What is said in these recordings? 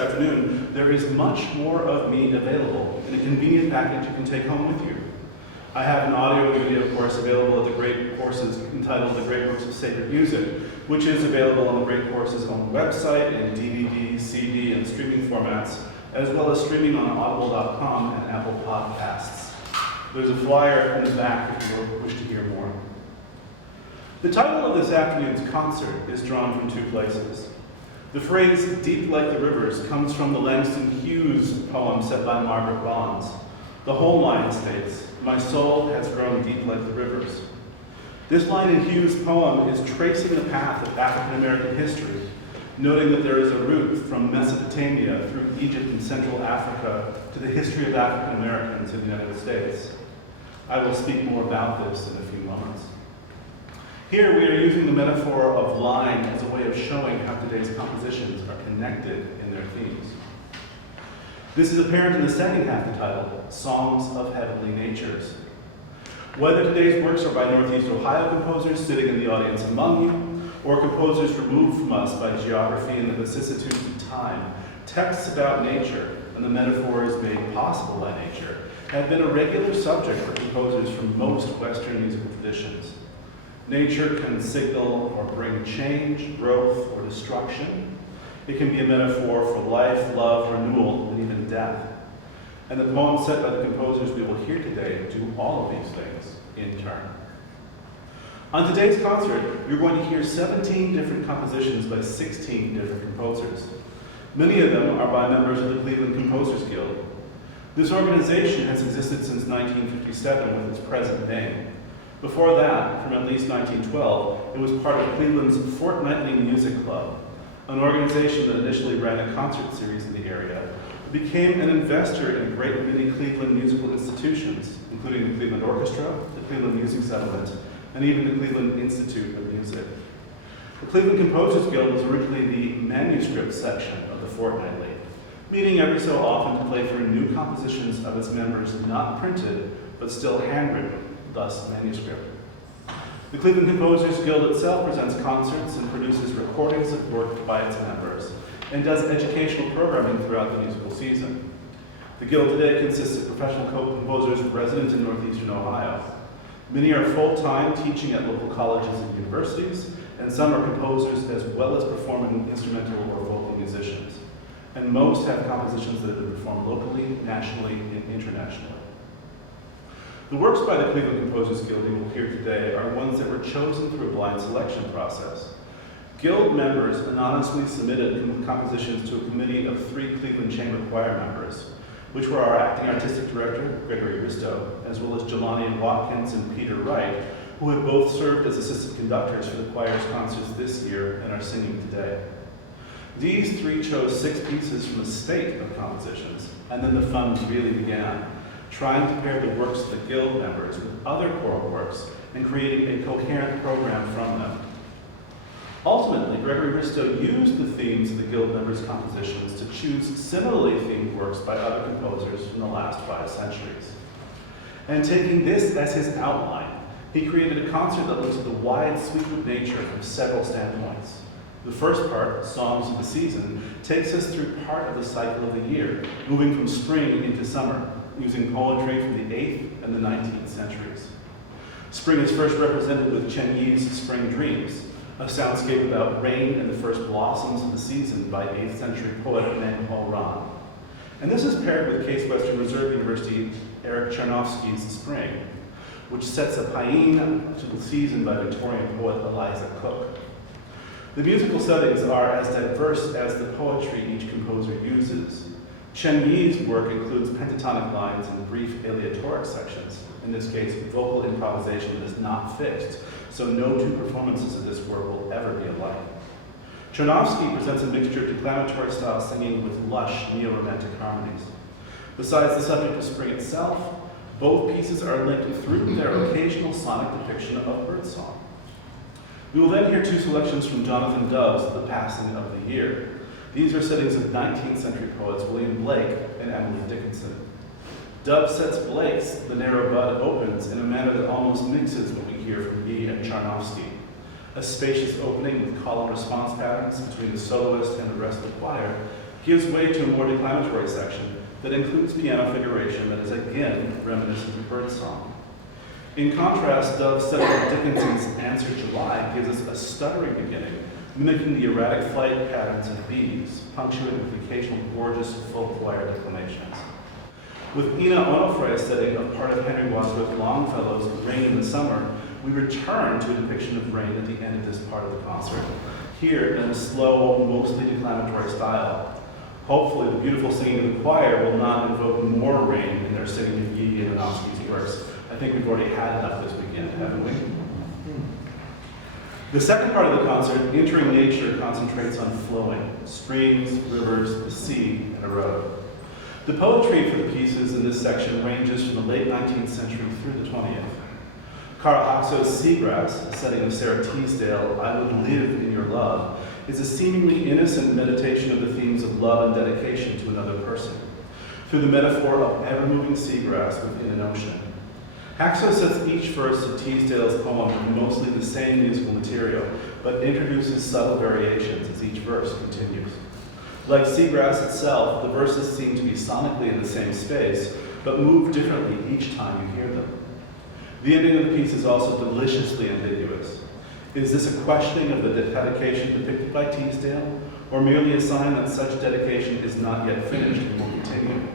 afternoon, there is much more of me available in a convenient package you can take home with you. I have an audio and video course available at the Great Courses entitled The Great Books of Sacred Music, which is available on the Great Courses' own website in DVD, CD, and streaming formats, as well as streaming on audible.com and Apple Podcasts. There's a flyer in the back if you wish to hear more. The title of this afternoon's concert is drawn from two places. The phrase, "deep like the rivers," comes from the Langston Hughes poem set by Margaret Bonds. The whole line states, "My soul has grown deep like the rivers." This line in Hughes' poem is tracing the path of African American history, noting that there is a route from Mesopotamia through Egypt and Central Africa to the history of African Americans in the United States. I will speak more about this in a few moments. Here we are using the metaphor of line as a way of showing how today's compositions are connected in their themes. This is apparent in the second half of the title, Songs of Heavenly Natures. Whether today's works are by Northeast Ohio composers sitting in the audience among you, or composers removed from us by geography and the vicissitudes of time, texts about nature and the metaphors made possible by nature have been a regular subject for composers from most Western musical traditions. Nature can signal or bring change, growth, or destruction. It can be a metaphor for life, love, renewal, and even death. And the poems set by the composers we will hear today do all of these things in turn. On today's concert, you're going to hear 17 different compositions by 16 different composers. Many of them are by members of the Cleveland Composers Guild. This organization has existed since 1957 with its present name. Before that, from at least 1912, it was part of Cleveland's Fortnightly Music Club, an organization that initially ran a concert series in the area. It became an investor in a great many Cleveland musical institutions, including the Cleveland Orchestra, the Cleveland Music Settlement, and even the Cleveland Institute of Music. The Cleveland Composers Guild was originally the manuscript section of the Fortnightly, meeting every so often to play for new compositions of its members not printed, but still handwritten, thus manuscript. The Cleveland Composers Guild itself presents concerts and produces recordings of work by its members, and does educational programming throughout the musical season. The Guild today consists of professional composers resident in Northeastern Ohio. Many are full-time teaching at local colleges and universities, and some are composers as well as performing instrumental or vocal musicians. And most have compositions that have been performed locally, nationally, and internationally. The works by the Cleveland Composers Guild you will hear today are ones that were chosen through a blind selection process. Guild members anonymously submitted compositions to a committee of 3 Cleveland Chamber Choir members, which were our acting artistic director, Gregory Risto, as well as Jelani Watkins and Peter Wright, who have both served as assistant conductors for the choir's concerts this year and are singing today. These 3 chose 6 pieces from a spate of compositions, and then the fun really began, trying to pair the works of the Guild members with other choral works and creating a coherent program from them. Ultimately, Gregory Risto used the themes of the Guild members' compositions to choose similarly themed works by other composers from the last 5 centuries. And taking this as his outline, he created a concert that looks at the wide sweep of nature from several standpoints. The first part, Songs of the Season, takes us through part of the cycle of the year, moving from spring into summer, using poetry from the 8th and the 19th centuries. Spring is first represented with Chen Yi's Spring Dreams, a soundscape about rain and the first blossoms of the season by 8th century poet Manuel Ran. And this is paired with Case Western Reserve University Eric Chernovsky's Spring, which sets a paean to the season by Victorian poet Eliza Cook. The musical settings are as diverse as the poetry each composer uses. Chen Yi's work includes pentatonic lines and brief aleatoric sections, in this case, vocal improvisation that is not fixed, so no 2 performances of this work will ever be alike. Chernovsky presents a mixture of declamatory style singing with lush neo-romantic harmonies. Besides the subject of spring itself, both pieces are linked through their occasional sonic depiction of birdsong. We will then hear 2 selections from Jonathan Dove's The Passing of the Year. These are settings of 19th century poets William Blake and Emily Dickinson. Dove sets Blake's The Narrow Bud opens in a manner that almost mixes what we hear from Yee and Chernovsky. A spacious opening with column response patterns between the soloist and the rest of the choir, gives way to a more declamatory section that includes piano figuration that is again reminiscent of birdsong. In contrast, Dove's study of Dickinson's Answer July gives us a stuttering beginning, mimicking the erratic flight patterns of bees, punctuated with occasional gorgeous full choir declamations. With Ina Onofre's setting of part of Henry Wadsworth Longfellow's Rain in the Summer, we return to a depiction of rain at the end of this part of the concert, here in a slow, mostly declamatory style. Hopefully, the beautiful singing of the choir will not invoke more rain in their singing of Yi and Aronofsky's works. I think we've already had enough this weekend, haven't we? The second part of the concert, Entering Nature, concentrates on flowing, streams, rivers, the sea, and a road. The poetry for the pieces in this section ranges from the late 19th century through the 20th. Carl Haxo's Seagrass, a setting of Sarah Teasdale, I Would Live in Your Love, is a seemingly innocent meditation of the themes of love and dedication to another person, through the metaphor of ever-moving seagrass within an ocean. Haxo sets each verse of Teasdale's poem with mostly the same musical material, but introduces subtle variations as each verse continues. Like seagrass itself, the verses seem to be sonically in the same space, but move differently each time you hear them. The ending of the piece is also deliciously ambiguous. Is this a questioning of the dedication depicted by Teasdale, or merely a sign that such dedication is not yet finished and will continue?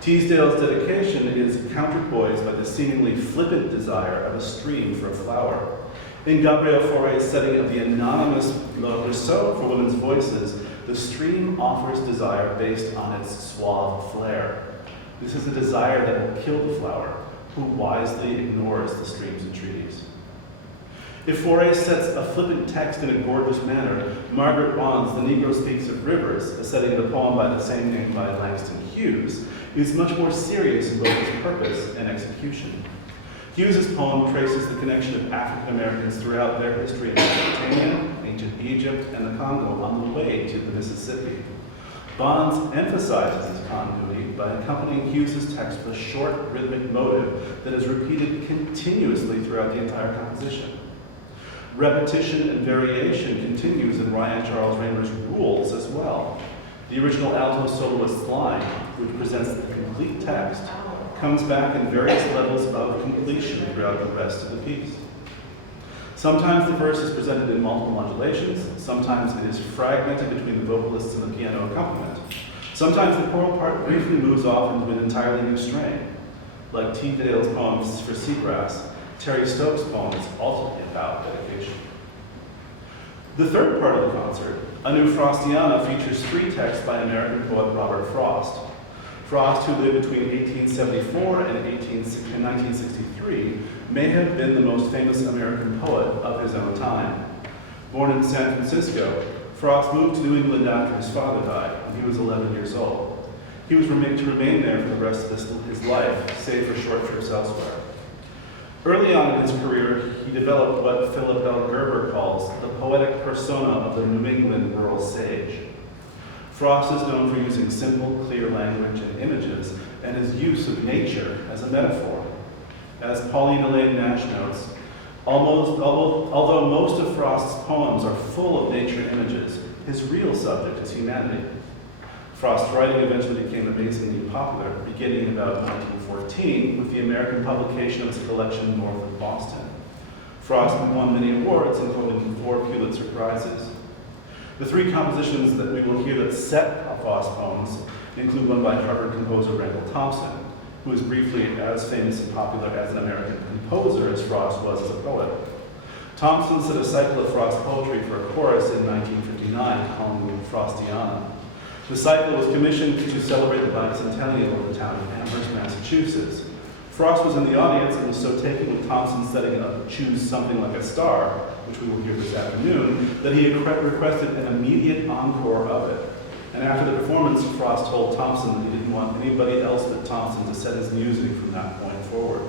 Teasdale's dedication is counterpoised by the seemingly flippant desire of a stream for a flower. In Gabriel Fauré's setting of the anonymous Le Rousseau for women's voices, the stream offers desire based on its suave flair. This is a desire that will kill the flower, who wisely ignores the stream's entreaties. If Fauré sets a flippant text in a gorgeous manner, Margaret Bond's The Negro Speaks of Rivers, a setting of the poem by the same name by Langston Hughes, is much more serious in both its purpose and execution. Hughes's poem traces the connection of African Americans throughout their history in Mesopotamia, ancient Egypt, and the Congo on the way to the Mississippi. Bonds emphasizes this continuity by accompanying Hughes's text with a short rhythmic motive that is repeated continuously throughout the entire composition. Repetition and variation continues in Ryan Charles Raymer's Rules as well. The original alto soloist's line, which presents the complete text, comes back in various levels of completion throughout the rest of the piece. Sometimes the verse is presented in multiple modulations, sometimes it is fragmented between the vocalists and the piano accompaniment. Sometimes the choral part briefly moves off into an entirely new strain. Like Teasdale's poems for Seagrass, Terry Stokes' poem is ultimately about dedication. The third part of the concert, A New Frostiana, features three texts by American poet Robert Frost. Frost, who lived between 1874 and 1963, may have been the most famous American poet of his own time. Born in San Francisco, Frost moved to New England after his father died when he was 11 years old. He was to remain there for the rest of his life, save for short trips elsewhere. Early on in his career, he developed what Philip L. Gerber calls the poetic persona of the New England rural sage. Frost is known for using simple, clear language and images, and his use of nature as a metaphor. As Pauline Elaine Nash notes, although most of Frost's poems are full of nature images, his real subject is humanity. Frost's writing eventually became amazingly popular, beginning about 1914 with the American publication of his collection North of Boston. Frost won many awards, including 4 Pulitzer Prizes. The three compositions that we will hear that set Frost's poems include one by Harvard composer Randall Thompson, who is briefly as famous and popular as an American composer as Frost was as a poet. Thompson set a cycle of Frost poetry for a chorus in 1959 called Frostiana. The cycle was commissioned to celebrate the bicentennial of the town of Amherst, Massachusetts. Frost was in the audience and was so taken with Thompson's setting of Choose Something Like a Star, which we will hear this afternoon, that he requested an immediate encore of it. And after the performance, Frost told Thompson that he didn't want anybody else but Thompson to set his music from that point forward.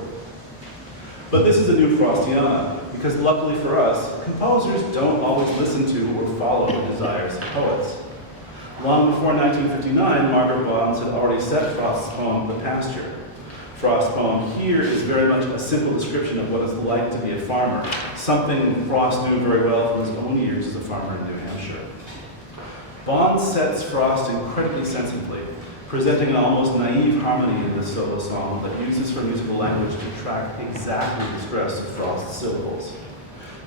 But this is a new Frostiana, because luckily for us, composers don't always listen to or follow the desires of poets. Long before 1959, Margaret Bonds had already set Frost's poem, The Pasture. Frost's poem here is very much a simple description of what it's like to be a farmer, something Frost knew very well from his own years as a farmer in New Hampshire. Vaughn sets Frost incredibly sensibly, presenting an almost naive harmony in this solo song that uses her musical language to track exactly the stress of Frost's syllables.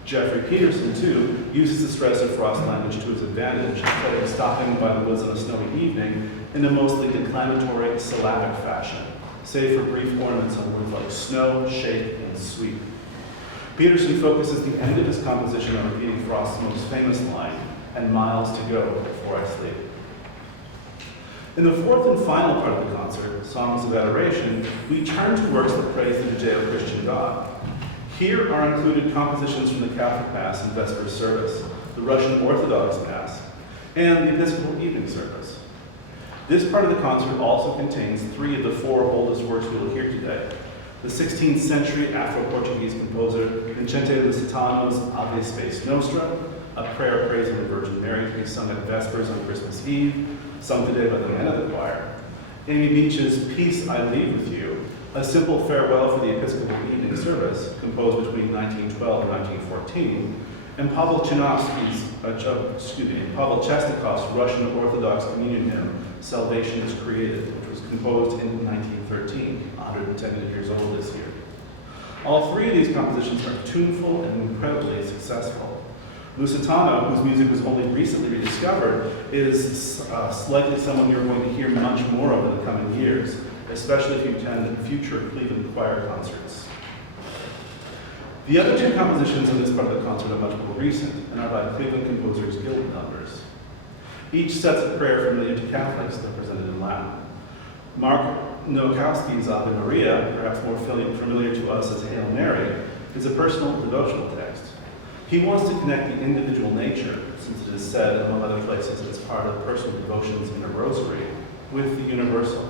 Jeffrey Peterson, too, uses the stress of Frost's language to his advantage, playing Stopping by the Woods on a Snowy Evening in a mostly declamatory syllabic fashion, save for brief ornaments on words like snow, shake, and sweep. Peterson focuses the end of his composition on repeating Frost's most famous line, "And miles to go before I sleep." In the fourth and final part of the concert, Songs of Adoration, we turn to works that praise the Judeo-Christian God. Here are included compositions from the Catholic Mass and Vespers service, the Russian Orthodox Mass, and the Episcopal Evening service. This part of the concert also contains 3 of the 4 oldest works we will hear today. The 16th century Afro-Portuguese composer Vicente Lusitano's Ave Space Nostra, a prayer praising the Virgin Mary to be sung at Vespers on Christmas Eve, sung today by the men of the choir. Amy Beach's Peace I Leave With You, a simple farewell for the Episcopal Evening service, composed between 1912 and 1914, and Pavel Chestnikov's Russian Orthodox communion hymn, Salvation is Created, which was composed in 1913, 110 years old this year. All 3 of these compositions are tuneful and incredibly successful. Lusitano, whose music was only recently rediscovered, is likely someone you're going to hear much more of in the coming years, especially if you attend future Cleveland choir concerts. The other 2 compositions in this part of the concert are much more recent and are by Cleveland Composers Guild members. Each sets a prayer familiar to Catholics that are presented in Latin. Mark Nowakowski's Ave Maria, perhaps more familiar to us as Hail Mary, is a personal devotional text. He wants to connect the individual nature, since it is said, among other places, as part of personal devotions in a rosary, with the universal.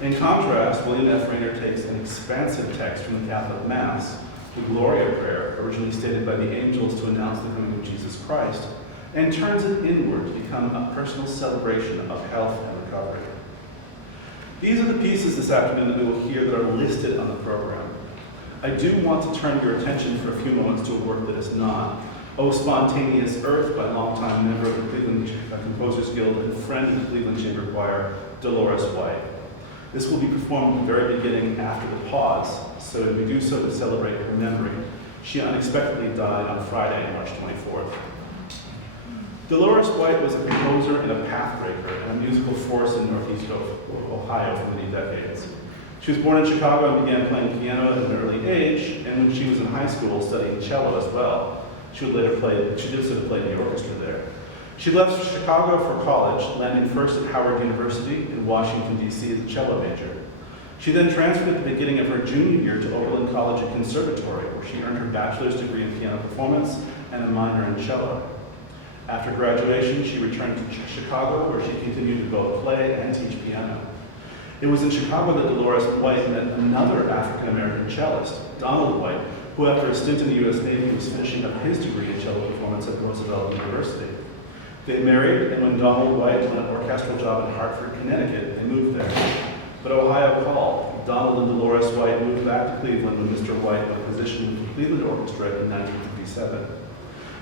In contrast, William F. Rayner takes an expansive text from the Catholic Mass, the Gloria prayer, originally stated by the angels to announce the coming of Jesus Christ, and turns it inward to become a personal celebration of health and recovery. These are the pieces this afternoon that we will hear that are listed on the program. I do want to turn your attention for a few moments to a work that is not. O Spontaneous Earth by longtime member of the Cleveland Composers Guild and friend of the Cleveland Chamber Choir, Dolores White. This will be performed at the very beginning after the pause, so we do so to celebrate her memory. She unexpectedly died on Friday, March 24th. Dolores White was a composer and a pathbreaker and a musical force in Northeast Ohio for many decades. She was born in Chicago and began playing piano at an early age, and when she was in high school studying cello as well. She did so to play in the orchestra there. She left Chicago for college, landing first at Howard University in Washington, D.C. as a cello major. She then transferred at the beginning of her junior year to Oberlin College and Conservatory, where she earned her bachelor's degree in piano performance and a minor in cello. After graduation, she returned to Chicago, where she continued to both play and teach piano. It was in Chicago that Dolores White met another African-American cellist, Donald White, who after a stint in the U.S. Navy was finishing up his degree in cello performance at Roosevelt University. They married, and when Donald White won an orchestral job in Hartford, Connecticut, they moved there. But Ohio called. Donald and Dolores White moved back to Cleveland when Mr. White got a position with the Cleveland Orchestra in 1957.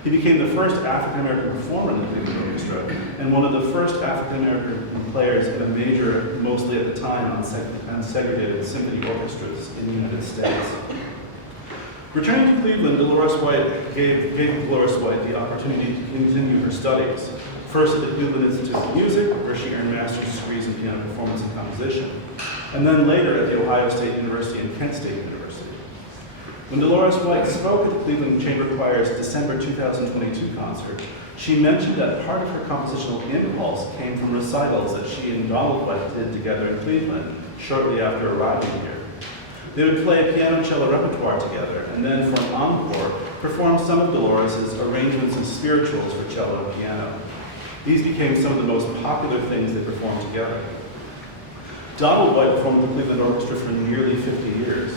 He became the first African-American performer in the Cleveland Orchestra, and one of the first African-American players in a major, mostly at the time, unsegregated symphony orchestras in the United States. Returning to Cleveland, Dolores White gave Dolores White the opportunity to continue her studies, first at the Cleveland Institute of Music, where she earned master's degrees in piano performance and composition, and then later at the Ohio State University and Kent State University. When Dolores White spoke at the Cleveland Chamber Choir's December 2022 concert, she mentioned that part of her compositional impulse came from recitals that she and Donald White did together in Cleveland shortly after arriving here. They would play a piano-cello repertoire together, and then for an encore, perform some of Dolores' arrangements of spirituals for cello and piano. These became some of the most popular things they performed together. Donald White performed with the Cleveland Orchestra for nearly 50 years.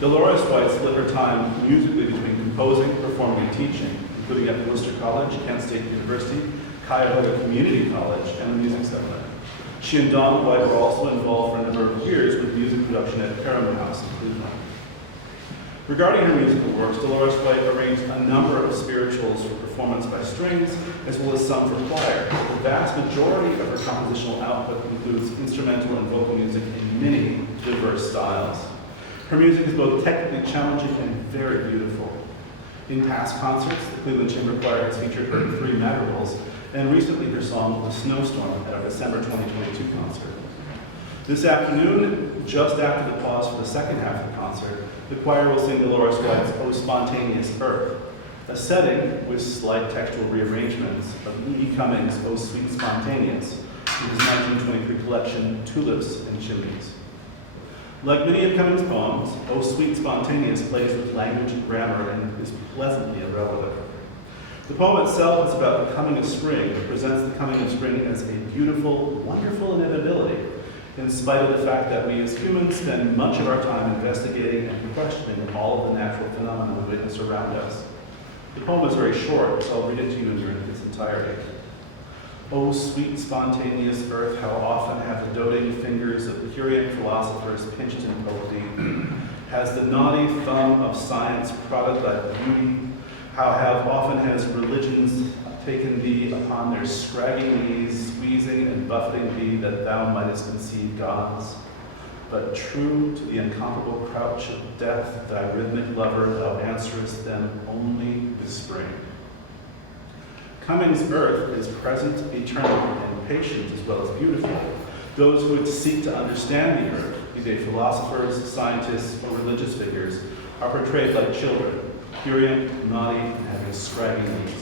Dolores White split her time musically between composing, performing, and teaching, including at Worcester College, Kent State University, Cuyahoga Community College, and the Music Seminary. She and Donald White were also involved for a number of years with music production at Paramount House in Cleveland. Regarding her musical works, Dolores White arranged a number of spirituals for performance by strings, as well as some for choir. The vast majority of her compositional output includes instrumental and vocal music in many diverse styles. Her music is both technically challenging and very beautiful. In past concerts, the Cleveland Chamber Choir has featured her in 3 madrigals, and recently her song, The Snowstorm, at our December 2022 concert. This afternoon, just after the pause for the second half of the concert, the choir will sing Dolores White's O Spontaneous Earth, a setting with slight textual rearrangements of E. Cummings' O Sweet Spontaneous, from his 1923 collection, Tulips and Chimneys. Like many of Cummings' poems, O Sweet Spontaneous plays with language and grammar and is pleasantly irrelevant. The poem itself is about the coming of spring. It presents the coming of spring as a beautiful, wonderful inevitability, in spite of the fact that we as humans spend much of our time investigating and questioning all of the natural phenomena we witness around us. The poem is very short, so I'll read it to you in its entirety. O sweet spontaneous earth, how often have the doting fingers of Purian philosophers pinched in poetry? Has the naughty thumb of science prodded thy beauty? How have often has religions taken thee upon their scraggy knees, squeezing and buffeting thee that thou mightest conceive gods? But true to the incomparable crouch of death, thy rhythmic lover, thou answerest them only with spring. Cummings' earth is present, eternal, and patient as well as beautiful. Those who would seek to understand the earth, be they philosophers, scientists, or religious figures, are portrayed like children, purient, naughty, and having scraggy knees.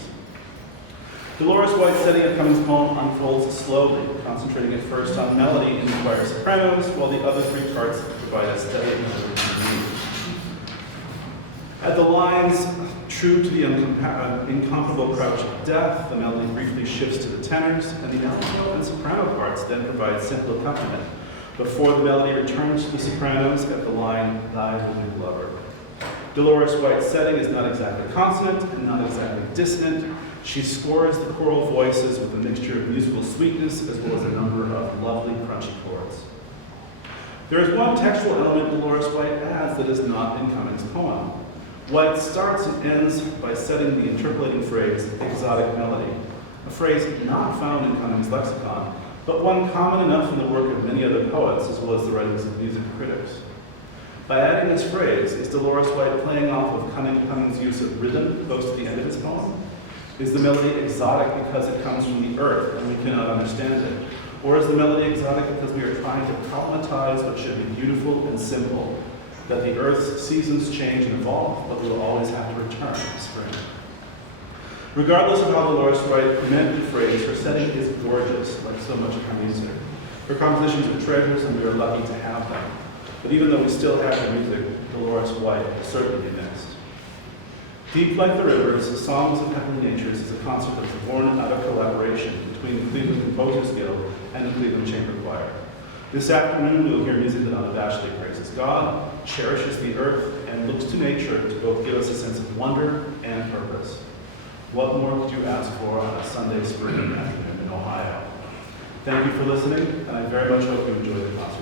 Dolores White's setting of Cummings' poem unfolds slowly, concentrating at first on melody in the choir sopranos, while the other 3 parts provide a steady melody. At the lines, true to the incomparable crouch of death, the melody briefly shifts to the tenors, and the alto and soprano parts then provide simple accompaniment, before the melody returns to the sopranos at the line, thy rhythmic lover. Dolores White's setting is not exactly consonant and not exactly dissonant. She scores the choral voices with a mixture of musical sweetness as well as a number of lovely crunchy chords. There is one textual element Dolores White adds that is not in Cummings' poem. White starts and ends by setting the interpolating phrase, exotic melody, a phrase not found in Cummings' lexicon, but one common enough in the work of many other poets as well as the writings of music critics. By adding this phrase, is Dolores White playing off of Cummings' use of rhythm close to the end of his poem? Is the melody exotic because it comes from the earth and we cannot understand it? Or is the melody exotic because we are trying to problematize what should be beautiful and simple, that the earth's seasons change and evolve, but we will always have to return to spring? Regardless of how Dolores White meant the phrase, her setting is gorgeous, like so much of her music. Her compositions are treasures, and we are lucky to have them. But even though we still have her music, Dolores White will certainly be missed. Deep Like the Rivers, the Songs of Heavenly Natures is a concert that was born out of collaboration between the Cleveland Composers Guild and the Cleveland Chamber Choir. This afternoon, we will hear music that unabashedly praises God, cherishes the earth, and looks to nature to both give us a sense of wonder and purpose. What more could you ask for on a Sunday spring afternoon in Ohio? Thank you for listening, and I very much hope you enjoyed the concert.